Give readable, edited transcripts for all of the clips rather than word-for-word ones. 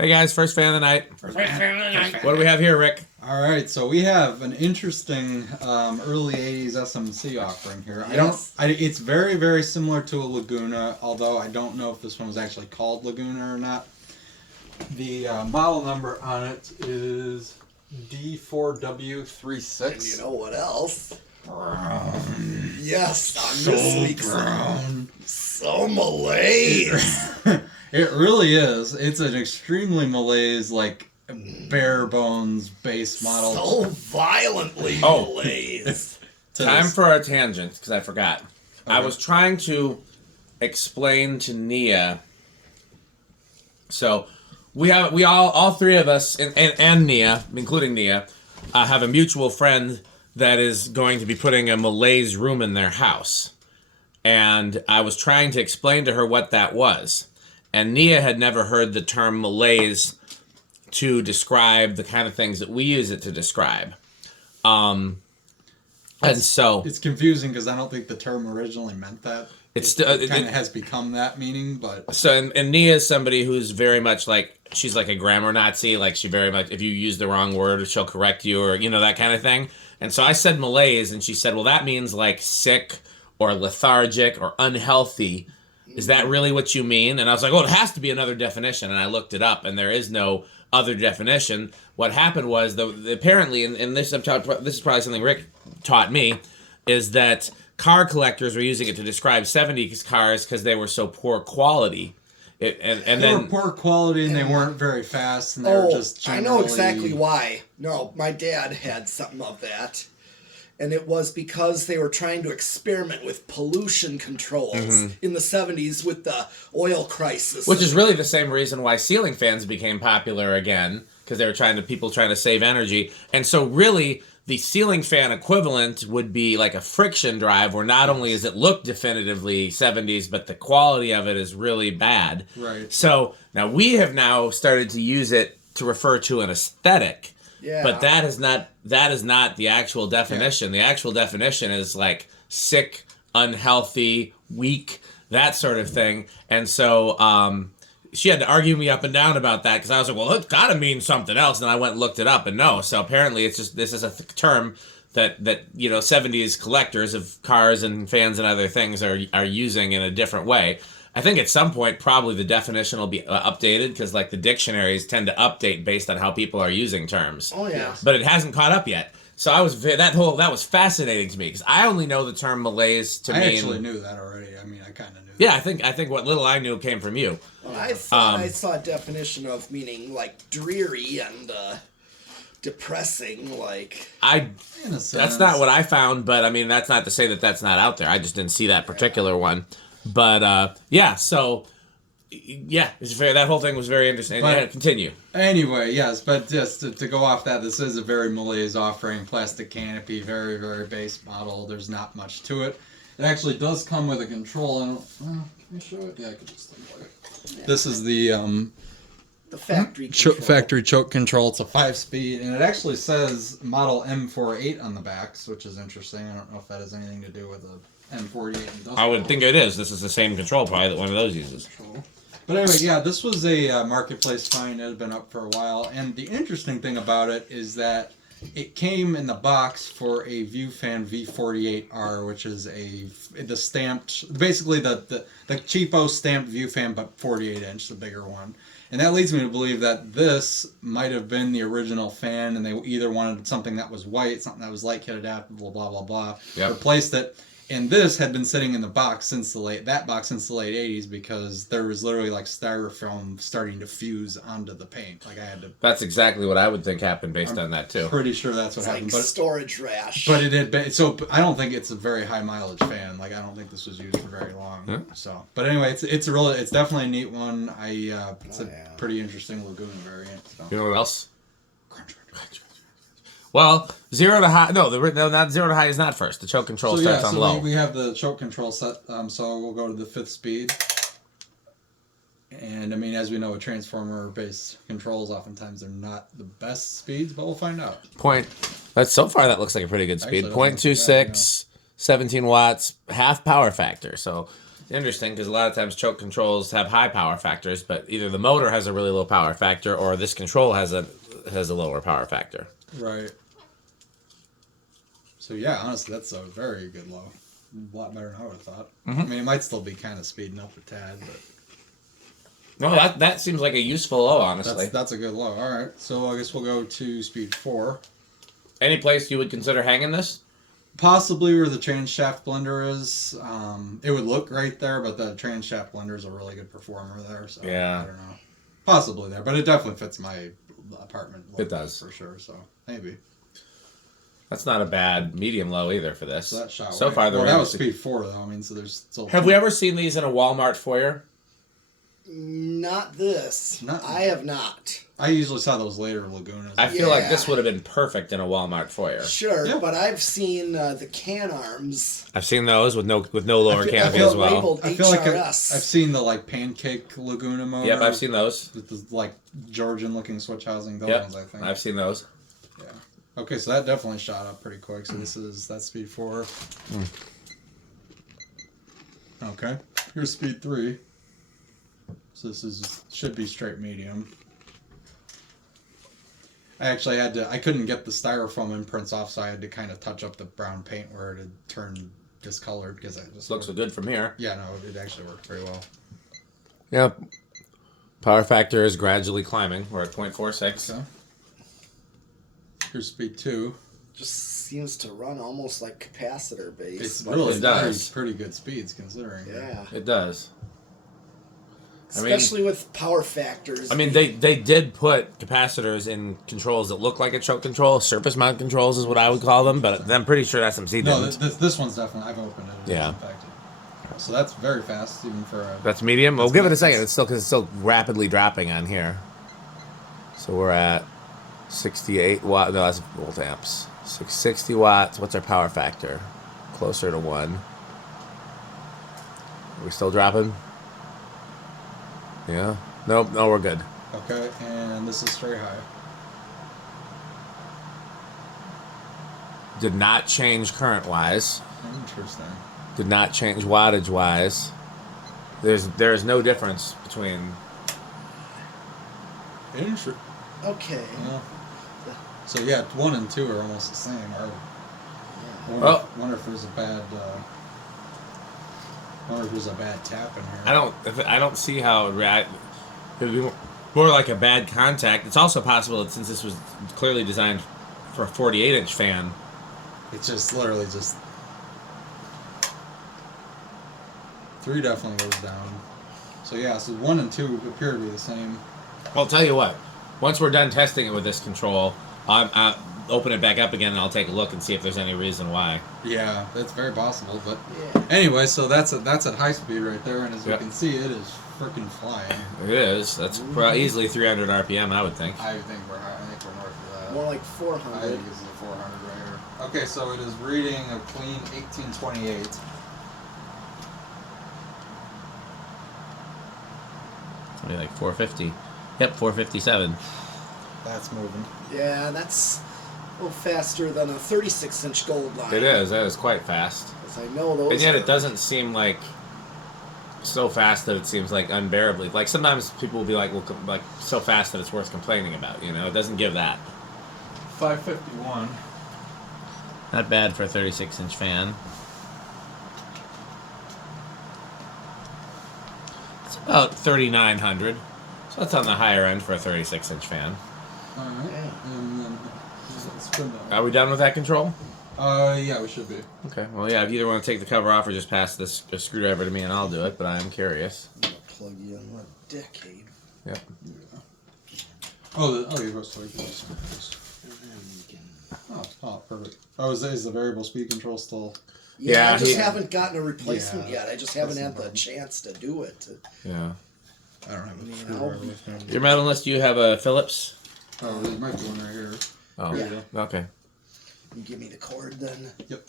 Hey guys, first fan of the night. What do we have here, Rick? All right, so we have an interesting early '80s SMC offering here. It's very, very similar to a Laguna, although I don't know if this one was actually called Laguna or not. The model number on it is D4W36. And you know what else? Yes, on So this week's brown. So Malaise. It really is. It's an extremely Malaise, like, bare bones base model. So violently Oh. Malaise. Time for a tangent, because I forgot. Okay. I was trying to explain to Nia. So all three of us, and Nia, including Nia, have a mutual friend that is going to be putting a Malaise room in their house. And I was trying to explain to her what that was. And Nia had never heard the term Malaise to describe the kind of things that we use it to describe. And so... It's confusing because I don't think the term originally meant that. It kind of has become that meaning, but... So, and Nia is somebody who's very much like... She's like a grammar Nazi. Like, she very much... If you use the wrong word, she'll correct you or, that kind of thing. And so I said Malaise, and she said, well, that means like sick or lethargic or unhealthy. Is that really what you mean? And I was like, well, it has to be another definition. And I looked it up, and there is no other definition. What happened was, apparently, and this is probably something Rick taught me, is that car collectors were using it to describe 70s cars because they were so poor quality. They were poor quality, and they weren't very fast, and they were just generally... I know exactly why. No, my dad had something of that. And it was because they were trying to experiment with pollution controls in the 70s with the oil crisis. Which is really the same reason why ceiling fans became popular again, because they were people trying to save energy. And so really, the ceiling fan equivalent would be like a friction drive, where not only does it look definitively 70s, but the quality of it is really bad. Right. So now we have now started to use it to refer to an aesthetic. Yeah. But that is not the actual definition. Yeah. The actual definition is like sick, unhealthy, weak, that sort of thing. And so she had to argue me up and down about that, because I was like, well, it's got to mean something else. And I went and looked it up, and no. So apparently this is a term that 70s collectors of cars and fans and other things are using in a different way. I think at some point probably the definition will be updated, because like the dictionaries tend to update based on how people are using terms. Oh yeah. But it hasn't caught up yet. So that was fascinating to me, because I only know the term Malaise to mean... I actually knew that already. I mean, I kind of knew Yeah, that. I think what little I knew came from you. Well, I thought I saw a definition of meaning like dreary and depressing, like... That's not what I found, but I mean, that's not to say that that's not out there. I just didn't see that particular one. But, it's very, that whole thing was very interesting. But, continue. Anyway, yes, but just to go off that, this is a very Malaise offering. Plastic canopy, very, very base model. There's not much to it. It actually does come with a control. And can you show it? Yeah, I could just unplug it. Yeah. This is the factory factory choke control. It's a 5-speed, and it actually says model M48 on the backs, which is interesting. I don't know if that has anything to do with a M48 industrial. I would think it is. This is the same control probably that one of those uses. But anyway, yeah, this was a marketplace find. It had been up for a while. And the interesting thing about it is that it came in the box for a ViewFan V48R, which is the stamped, basically the cheapo stamped ViewFan, but 48-inch, the bigger one. And that leads me to believe that this might have been the original fan, and they either wanted something that was white, something that was light-kit adaptable, blah, blah, blah, replaced it. And this had been sitting in the box since the late 80s, because there was literally like styrofoam starting to fuse onto the paint. Like I had to. That's exactly what I would think happened based on that too. Pretty sure that's what happened. Like but storage rash. But it had been, so I don't think it's a very high mileage fan. Like I don't think this was used for very long. Yeah. So, but anyway, it's definitely a neat one. It's a pretty interesting Laguna variant. So. You know what else? Well, zero to high. No, not zero to high is not first. The choke control starts on low. We have the choke control set. So we'll go to the 5th speed. And I mean, as we know, with transformer-based controls, oftentimes they're not the best speeds, but we'll find out. So far that looks like a pretty good speed. 0.26, 17 watts, half power factor. So interesting because a lot of times choke controls have high power factors, but either the motor has a really low power factor or this control has a lower power factor. Right. So yeah, honestly, that's a very good low. A lot better than I would have thought. I mean, it might still be kind of speeding up a tad, but No, that seems like a useful low, honestly. that's a good low. All right, so I guess we'll go to speed 4. Any place you would consider hanging this? Possibly where the transhaft blender is. It would look right there, but the transhaft blender is a really good performer there. So Yeah. I don't know. Possibly there, but it definitely fits my apartment. It does for sure. So maybe. That's not a bad medium low either for this. So that shot. So right. far, that was speed 4 though. I mean, so there's still. Have we ever seen these in a Walmart foyer? Not this. I have not. I usually saw those later Lagunas. I feel like this would have been perfect in a Walmart foyer. Sure, Yeah. but I've seen the can arms. I've seen those with no lower canopy as well. Labeled I feel like I've HRS. seen the like pancake Laguna motor. Yep, I've seen those. With the like Georgian looking switch housing. Those Yep, ones, I think. I've seen those. Yeah. Okay, so that definitely shot up pretty quick. So that's speed 4. Okay, here's speed 3. So this should be straight medium. I couldn't get the styrofoam imprints off, so I had to kind of touch up the brown paint where it had turned discolored because I just Looks good from here. Yeah, no, it actually worked very well. Yep. Power factor is gradually climbing. We're at 0.46. Okay. Here's speed 2. Just seems to run almost like capacitor base. It's but really It does. pretty good speeds considering. yeah. It does. Especially with power factors. I mean, they did put capacitors in controls that look like a choke control. Surface mount controls is what I would call them, but I'm pretty sure SMC didn't. No, this one's definitely. I've opened it. Yeah. In fact. So that's very fast, even for a. That's medium. We'll give it a second. It's still rapidly dropping on here. So we're at 68 watt. No, that's volt amps. 60 watts. What's our power factor? Closer to 1. Are we still dropping? Yeah. Nope. No, we're good. Okay, and this is straight high. Did not change current wise. Interesting. Did not change wattage wise. There's no difference between. Interesting. okay. Yeah. So yeah, 1 and 2 are almost the same. Wonder if there's a bad. Wonder if there's a bad tap in here. I don't see how it react. It would be more like a bad contact. It's also possible that since this was clearly designed for a 48-inch fan. It's just literally just. 3 definitely goes down. So yeah, so 1 and 2 appear to be the same. I'll tell you what. Once we're done testing it with this control, I'll open it back up again and I'll take a look and see if there's any reason why. Yeah, that's very possible. But Yeah. anyway, so that's at high speed right there, and as you can see, it is freaking flying. It is. That's easily 300 RPM, I would think. I think we're north of that. More like I 400. think this is a 400 right here. Okay, so it is reading a clean 1828. Maybe like 450. Yep, 457. That's moving. Yeah, that's a little faster than a 36-inch gold line. It is. That is quite fast. 'Cause I know those. And yet are- it doesn't seem like so fast that it seems like unbearably. Like sometimes people will be like, well, like so fast that it's worth complaining about. You know, it doesn't give that. 551. Not bad for a 36-inch fan. It's about 3,900. So that's on the higher end for a 36-inch fan. All right. Yeah. And then spin that. Are we done with that control? Yeah, we should be. Okay. Well, yeah. If you either want to take the cover off or just pass this screwdriver to me, and I'll do it. But I'm curious. I'm gonna plug you in a decade. Yep. Oh, you go straight. And then we can... Oh, perfect. Oh, is the variable speed control still? Yeah, Yeah, I just he- haven't gotten a replacement Yeah, yet. I just haven't that's had the important. chance to do it. Yeah. I don't have a You screwdriver know? with me. Your metal list. Do you have a Phillips? Oh, there might be one right here. Oh. Yeah. Okay. You give me the cord then, Yep.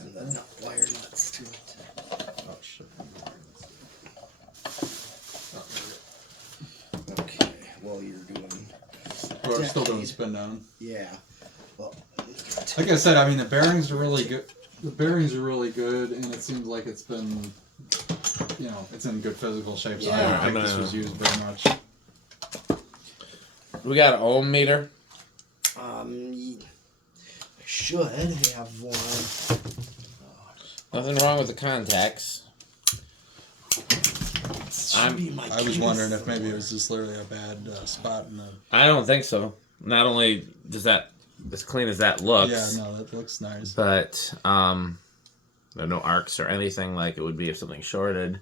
and the wire nuts to it. Oh, shit. Okay, well you're doing... We're still doing Decade. spin down. Yeah. Well, Like I said, I mean the bearings are really good. The bearings are really good, and it seems like it's been you know, it's in good physical shape. So Yeah. I don't think this was used very much. We got an ohm meter. I should have one. Nothing wrong with the contacts. I was wondering if maybe it was just literally a bad spot in the. I don't think so. Not only does that, as clean as that looks. Yeah, no, that looks nice. But there are no arcs or anything like it would be if something shorted.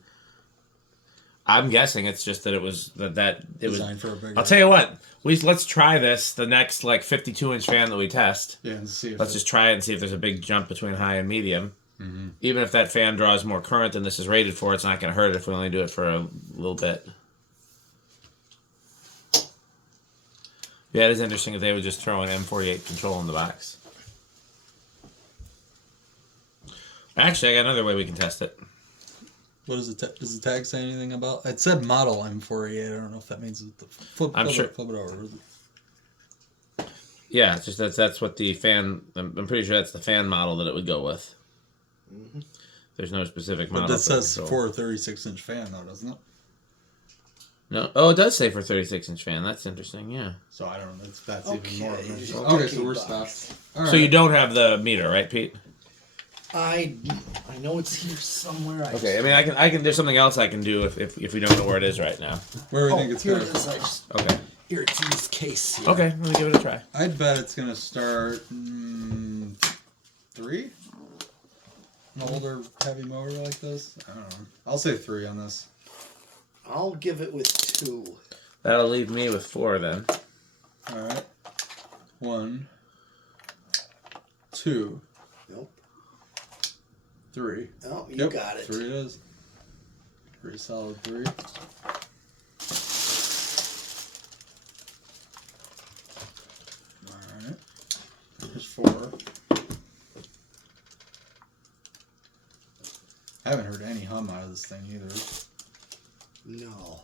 I'm guessing it's just that it was that it was designed for a bigger. I'll tell you what. Let's try this. The next 52-inch fan that we test. Yeah, and see. If Let's just try it and see if there's a big jump between high and medium. Mm-hmm. Even if that fan draws more current than this is rated for, it's not going to hurt it if we only do it for a little bit. Yeah, it is interesting if they would just throw an M48 control in the box. Actually, I got another way we can test it. What does does the tag say anything about? It said model M48. I don't know if that means flip it over. Yeah, it's just that's what the fan. I'm pretty sure that's the fan model that it would go with. Mm-hmm. There's no specific model. But that says for a 36-inch fan, though, doesn't it? No. Oh, it does say for 36-inch fan. That's interesting. Yeah. So I don't know. That's Okay, even more. just Okay, so we're $13. stopped. So you don't have the meter, right, Pete? I know it's here somewhere. Okay. I mean, I can. There's something else I can do if we don't know where it is right now. Where do we think it's here going? it is. I just, Okay. here it's in this case. Here. Okay. Let me give it a try. I'd bet it's going to start 3? An older heavy mower like this? I don't know. I'll say 3 on this. I'll give it with 2. That'll leave me with 4 then. Alright. 1, 2, Nope. 3. Oh, you got it. 3 it is. Pretty solid 3. Alright. Here's 4. I haven't heard any hum out of this thing either. No.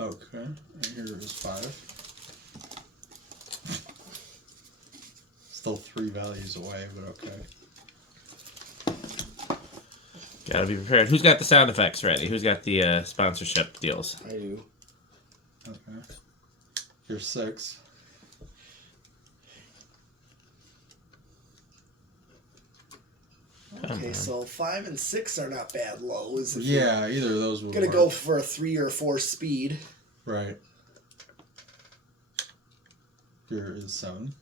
Okay, and here is 5. Still 3 values away, but okay. Gotta be prepared. Who's got the sound effects ready? Who's got the sponsorship deals? I do. Okay. Here's 6. Okay, so 5 and 6 are not bad lows. If Yeah, either of those would you're gonna work. go for a 3 or 4 speed. Right. Here is 7.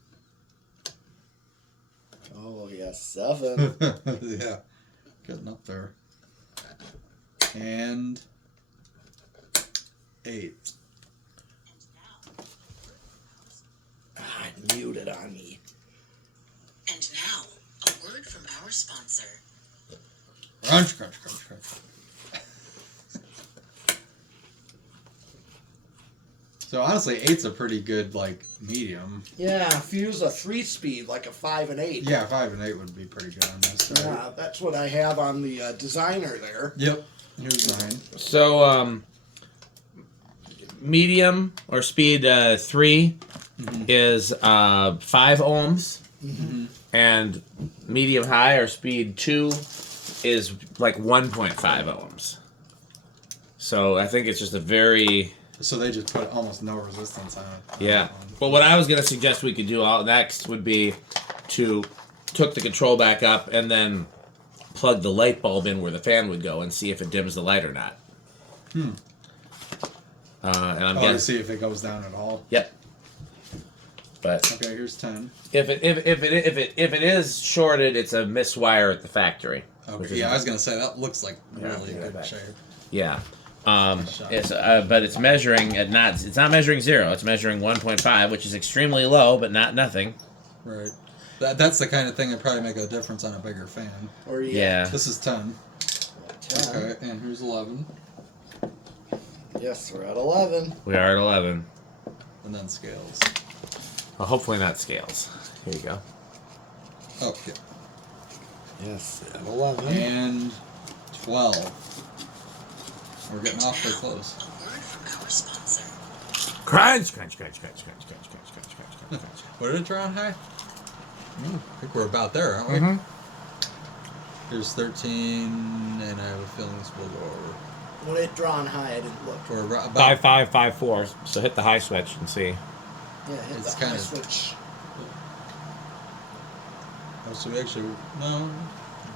Oh yeah, 7. Yeah, getting up there. And 8. I muted on me. And now, a word from our sponsor. Crunch, crunch, crunch, crunch. So honestly, 8's a pretty good medium. Yeah, if you use a 3 speed like a 5 and 8. Yeah, 5 and 8 would be pretty good on this. Right? Yeah, that's what I have on the designer there. Yep. Here's 9. So medium or speed 3 is 5 ohms, and medium high or speed 2 is like 1.5 ohms. So I think it's just a very So they just put almost no resistance on it. yeah. Well, what I was gonna suggest we could do next would be to hook the control back up and then plug the light bulb in where the fan would go and see if it dims the light or not. And I'm to guessing. see if it goes down at all. Yep. But Okay, here's 10. if it is shorted, it's a miswire at the factory. Okay, yeah, I was gonna say that looks like really yeah, good back. shape. Yeah. But it's measuring at it's not measuring 0. It's measuring 1.5, which is extremely low, but not nothing. Right. That's the kind of thing that probably make a difference on a bigger fan. Or Yeah. This is 10. 10. Okay, and here's 11. Yes, we're at 11. We are at 11. And then scales. Well, hopefully not scales. Here you go. Okay. Yes, at 11. And 12. We're getting awfully close. A word from our sponsor. Crunch, crunch, crunch, crunch, crunch, crunch, crunch, crunch, crunch, crunch, crunch. What did it draw on high? I think we're about there, aren't we? Mhm. Here's 13, and I have a feeling this will go over. When it drawn high, I didn't look. We're about 5.5, 5.4. So hit the high switch and see. Yeah, hit It's the kinda- high switch. Oh, so we actually no,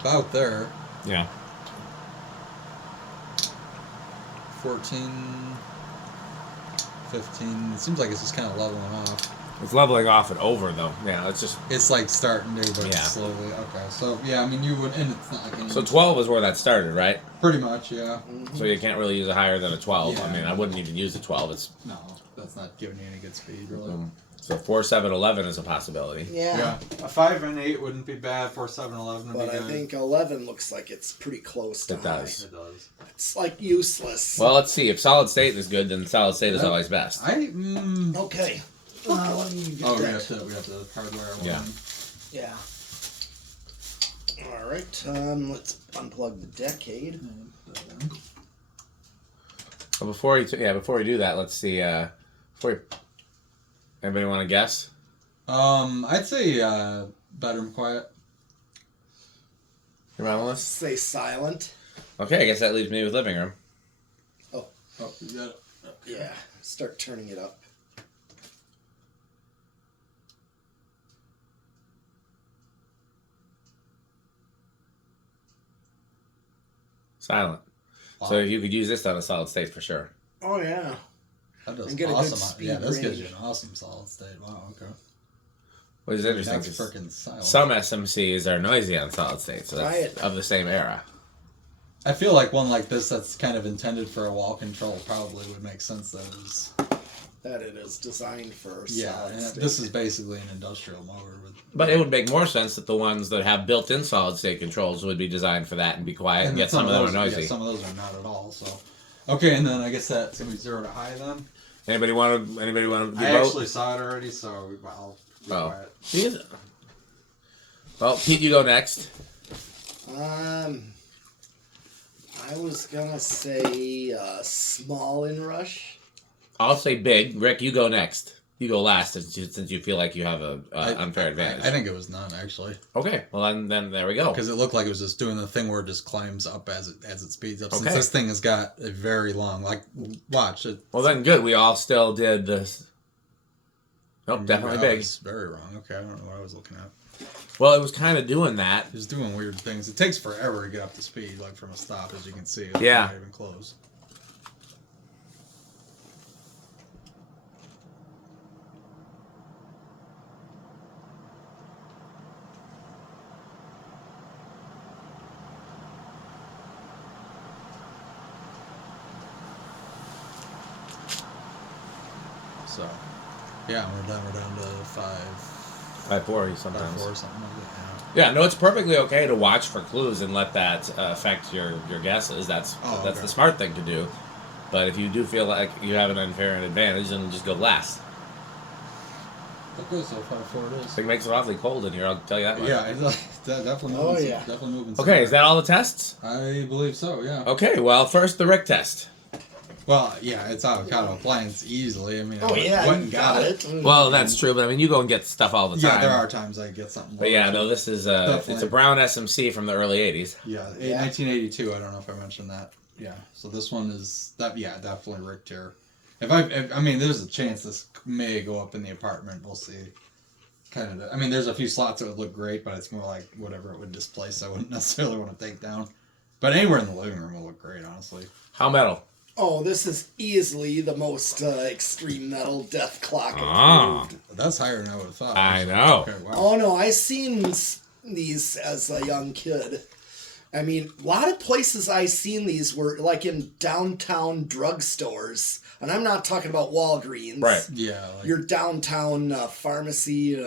about there. Yeah. 14, 15. It seems like it's just kind of leveling off. It's leveling off and over though. Yeah, it's just. It's like starting to, but Yeah. slowly. Okay, so yeah, I mean you would, and it's not like any, So 12 is where that started, right? pretty much, yeah. So you can't really use it higher than a 12. I Yeah. mean, I wouldn't even use a 12. It's No, that's not giving you any good speed, really. so 4, 7, 11 is a possibility. Yeah. A 5 and 8 wouldn't be bad. 4, 7, 11 would But be I good. think 11 looks like it's pretty close to It high. does. It does. It's like useless. Well, let's see. If solid state is good, then solid state is always best. Okay. Let me get Oh, we that. have to hardwire one. Yeah. Yeah. All right. Let's unplug the decade. But before you do that, let's see. Anybody want to guess? I'd say bedroom quiet. Your mom list? Say silent. Okay, I guess that leaves me with living room. Oh, you got it. Yeah. Start turning it up. Silent. Wow. So you could use this on a solid state for sure. Oh yeah. That does And get a good awesome. speed Yeah, this gives you range. an awesome solid state. Wow, okay. Which is interesting. That's 'Cause freaking silent. some SMCs are noisy on solid state, so that's Right. of the same era. I feel like one like this that's kind of intended for a wall control probably would make sense that it was. That it is designed for Yeah, solid and state. this is basically an industrial motor with. But it would make more sense that the ones that have built-in solid state controls would be designed for that and be quiet, and yet some of them are noisy. Yeah, some of those are not at all. So, okay, and then I guess that's gonna be 0 to high then. Anybody want to? Anybody want to? I actually saw it already, so I'll be Oh. quiet. Well, Pete, you go next. I was gonna say small inrush. I'll say big. Rick, you go next. You go last since you feel like you have a unfair advantage. I think it was none actually, Okay, well then there we go. because it looked like it was just doing the thing where it just climbs up as it speeds up. Okay. Since this thing has got a very long, watch it. Well then, good. We all still did this. Nope, definitely I big. was very wrong. Okay, I don't know what I was looking at. Well, it was kind of doing that. It was doing weird things. It takes forever to get up to speed, like from a stop, as you can see. It's Yeah. not even close. So, yeah, we're down to 5-4 sometimes. 5-4 or something like that. Yeah, no, it's perfectly okay to watch for clues and let that affect your guesses. That's okay. the smart thing to do. But if you do feel like you have an unfair advantage, then just go last. Okay, so 5-4 it is. It makes it awfully cold in here. I'll tell you that much. Yeah, definitely. Oh, moving, yeah. definitely moving. Okay, is that all the tests? I believe so. Yeah. Okay, well, first the Rick test. Well, yeah, it's avocado appliance easily. I mean, Oh I yeah, went you and got it. Well, that's true, but I mean, you go and get stuff all the time. Yeah, there are times I get something. But yeah, no, this is it's a Definitely. brown SMC from the early '80s. Yeah, Yeah. 1982. I don't know if I mentioned that. Yeah, so this one is that. Yeah, definitely Rick tier. I mean, there's a chance this may go up in the apartment. We'll see. Kind of. I mean, there's a few slots that would look great, but it's more like whatever it would displace. I wouldn't necessarily want to take down. But anywhere in the living room will look great, honestly. How metal? Oh, this is easily the most extreme metal death clock Ah. approved. That's higher than I would have thought. I actually. know. Okay, wow. Oh no, I seen these as a young kid. I mean, a lot of places I seen these were like in downtown drugstores, and I'm not talking about Walgreens. Right. Yeah. Like, Your downtown pharmacy.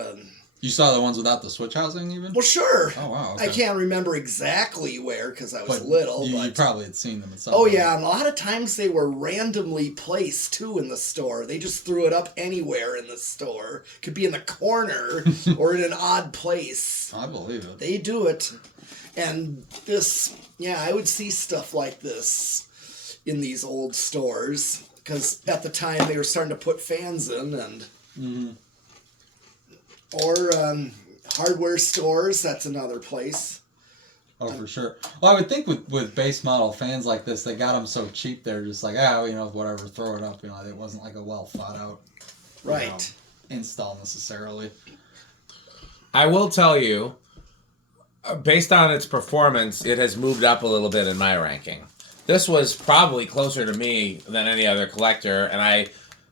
you saw the ones without the switch housing, even. Well, sure. Oh wow. I Okay. can't remember exactly where because I was But little. You but probably had seen them at some oh point. yeah, and a lot of times they were randomly placed too in the store. They just threw it up anywhere in the store. Could be in the corner or in an odd place. I believe it. They do it. And this, yeah, I would see stuff like this in these old stores because at the time they were starting to put fans in and or hardware stores, that's another place. Oh, for sure. Well, I would think with base model fans like this, they got them so cheap. They're just like, whatever, throw it up. It wasn't like a well thought out, Right. Install necessarily. I will tell you, based on its performance, it has moved up a little bit in my ranking. This was probably closer to me than any other collector, and I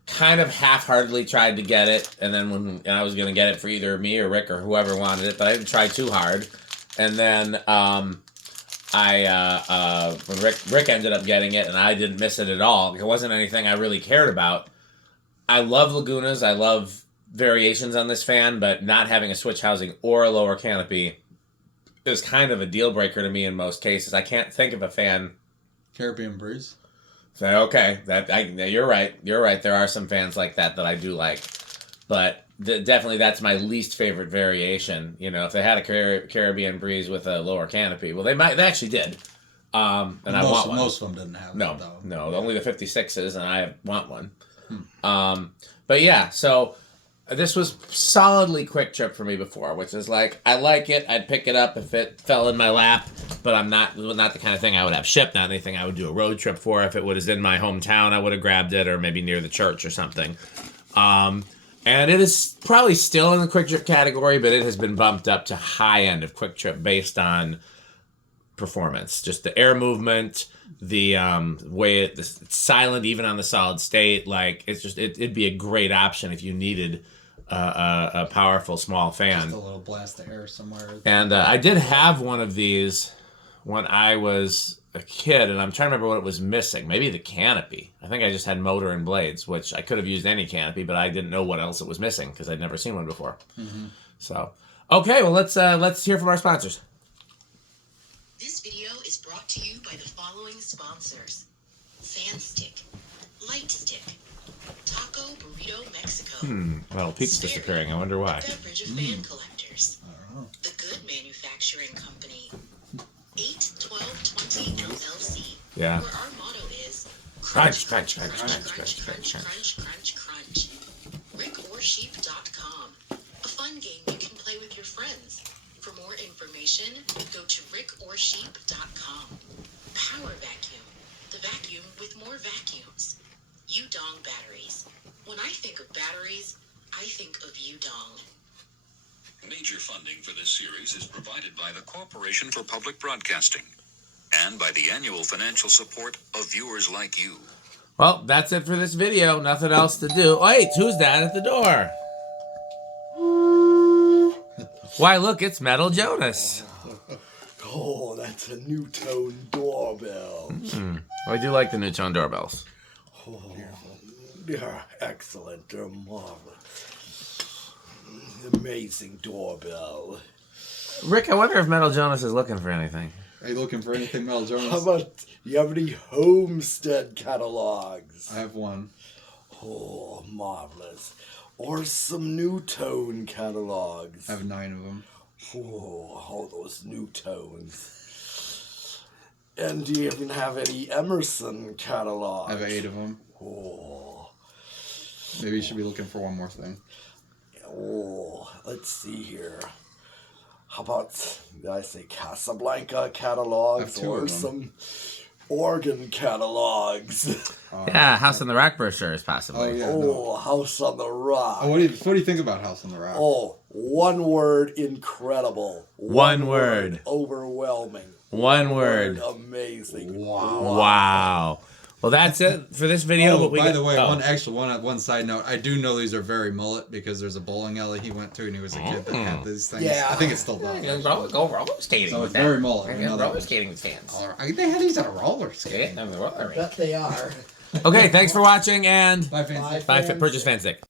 kind of half-heartedly tried to get it, and then when I was going to get it for either me or Rick or whoever wanted it, but I didn't try too hard. And then when Rick ended up getting it, and I didn't miss it at all. It wasn't anything I really cared about. I love Lagunas. I love variations on this fan, but not having a switch housing or a lower canopy is kind of a deal breaker to me in most cases. I can't think of a fan. Caribbean Breeze. So okay, you're right. You're right. There are some fans like that I do like, but definitely that's my least favorite variation. If they had a Caribbean Breeze with a lower canopy, well, they actually did. And I want one. Most of them didn't have that, though. No, only the 56s, and I want one. But yeah, so this was solidly Quick Trip for me before, which is like, I like it. I'd pick it up if it fell in my lap, but I'm not the kind of thing I would have shipped, not anything I would do a road trip for. If it was in my hometown, I would have grabbed it, or maybe near the church or something. And it is probably still in the Quick Trip category, but it has been bumped up to high end of Quick Trip based on performance. Just the air movement, the way it's silent even on the solid state. Like, it's just it'd be a great option if you needed a powerful small fan. Just a little blast of air somewhere. And I did have one of these when I was a kid, and I'm trying to remember what it was missing. Maybe the canopy. I think I just had motor and blades, which I could have used any canopy, but I didn't know what else it was missing because I'd never seen one before. Mm-hmm. So, okay, well, let's hear from our sponsors. This video is brought to you by the following sponsors: Sandstick, Lightstick, Taco Burrito Mexico. Well, Pete's disappearing. I wonder why. Beverage of fan collectors. The Good Manufacturing Company. 81220 LLC. Yeah. Where our motto is Crunch. RickOrSheep.com. A fun game you can play with your friends. For more information, go to RickOrSheep.com. Power Vacuum. The vacuum with more vacuums. Udong batteries. When I think of batteries, I think of Udong. Major funding for this series is provided by the Corporation for Public Broadcasting and by the annual financial support of viewers like you. Well, that's it for this video. Nothing else to do. Wait, who's that at the door? Why, look, it's Metal Jonas. Oh, that's a new tone doorbell. I do like the new tone doorbells. Oh, they're excellent. They're marvelous. Amazing doorbell. Rick, I wonder if Metal Jonas is looking for anything. Are you looking for anything, Mel Jonas? How about, you have any Homestead catalogs? I have one. Oh, marvelous. Or some New Tone catalogs. I have 9 of them. Oh, all those New Tones. And do you even have any Emerson catalogs? I have 8 of them. Oh. Maybe you should be looking for one more thing. Oh, let's see here. How about, did I say Casablanca catalogs or some organ catalogs? Yeah, House on the Rock brochures, possibly. Oh, yeah, Oh, House on the Rock. Oh, what do you think about House on the Rock? Oh, one word, incredible. One word. Overwhelming. One word. Amazing. Wow. Well, that's it for this video. Oh, by the way, one side note. I do know these are very mullet because there's a bowling alley he went to and he was a kid that had these things. Yeah. I think it's still done. Go roller skating. So it's very mullet. I know that. Roller skating with fans. They had these at a roller skate. Yeah, on the roller I bet they are. Okay, thanks for watching, and Bye, fans. bye, Purchase Fanstick.